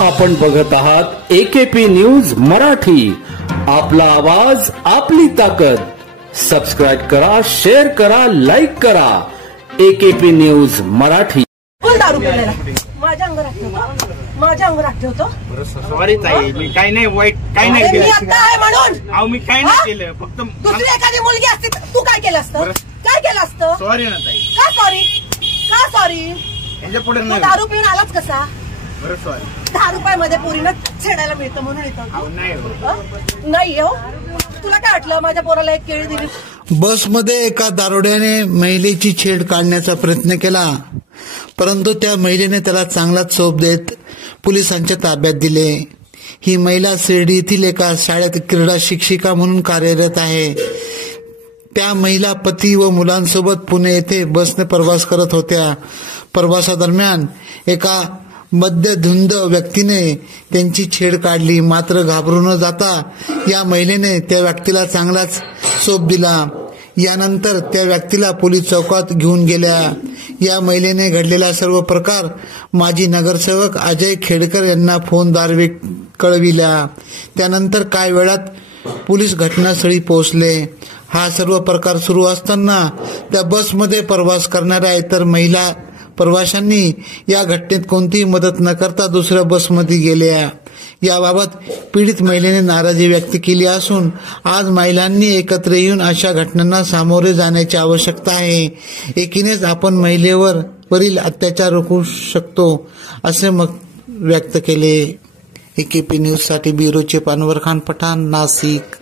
आपण बघत आहात AKP न्यूज मराठी. आपला आवाज आपली ताकद. सबस्क्राइब करा, शेअर करा, लाईक करा. AKP news Marathi. दारू पिलेला माझ्या अंगावर ठेवतो. सॉरी ताई, मी काही नाही वाईट काही नाही केलं. मी आता आहे म्हणून. अहो मी काही नाही केलं, फक्त दुसरी एखादी मुलगी असती तर तू काय केलं असतं? काय केलं असतं? सॉरी ना ताई. का सॉरी? का सॉरी? याच्या पुढे तू दारू पिऊन आलाच कसा? बरं सॉरी. 10 रुपयामध्ये पोरीनं छेडायला मिळतं म्हणून येतो. नाही हो. तुला काय वाटलं माझ्या पोराला एक केळी दिली? बसमध्ये एका दारुड्याने महिलेची छेड काढण्याचा प्रयत्न केला, परंतु त्या महिलेने त्याला चांगलाच चोप देत पोलिसांच्या ताब्यात दिले. ही महिला शिर्डी येथील एका शाळेत क्रीडा शिक्षिका म्हणून कार्यरत आहे. त्या महिला पती व मुलांसोबत पुणे येथे बसने प्रवास करत होत्या. प्रवासादरम्यान एका मद्यधुंद व्यक्तीने त्यांची छेड काढली. मात्र घाबरून न जाता या महिलेने त्या व्यक्तीला चांगलाच चोप दिला. यानंतर त्या व्यक्तीला पोलीस चौकात घेऊन गेल्या. या महिलेने घडलेला सर्व प्रकार माजी नगरसेवक अजय खेडकर यांना फोनद्वारे कळविला. त्यानंतर काही वेळात पोलीस घटनास्थळी पोहोचले. हा सर्व प्रकार सुरू असताना त्या बसमध्ये प्रवास करणाऱ्या इतर महिला प्रवाशांनी या घटनेत कोणतीही मदत न करता दुसऱ्या बसमध्ये गेल्या. याबाबत पीडित महिलेने नाराजी व्यक्त केली असून आज महिलांनी एकत्र येऊन अशा घटनांना सामोरे जाण्याची आवश्यकता आहे. एकीनेच आपण महिलेवरील अत्याचार रोखू शकतो असे मत व्यक्त केले. AKP न्यूज साठी ब्युरो चीफ अनवर खान पठाण, नाशिक.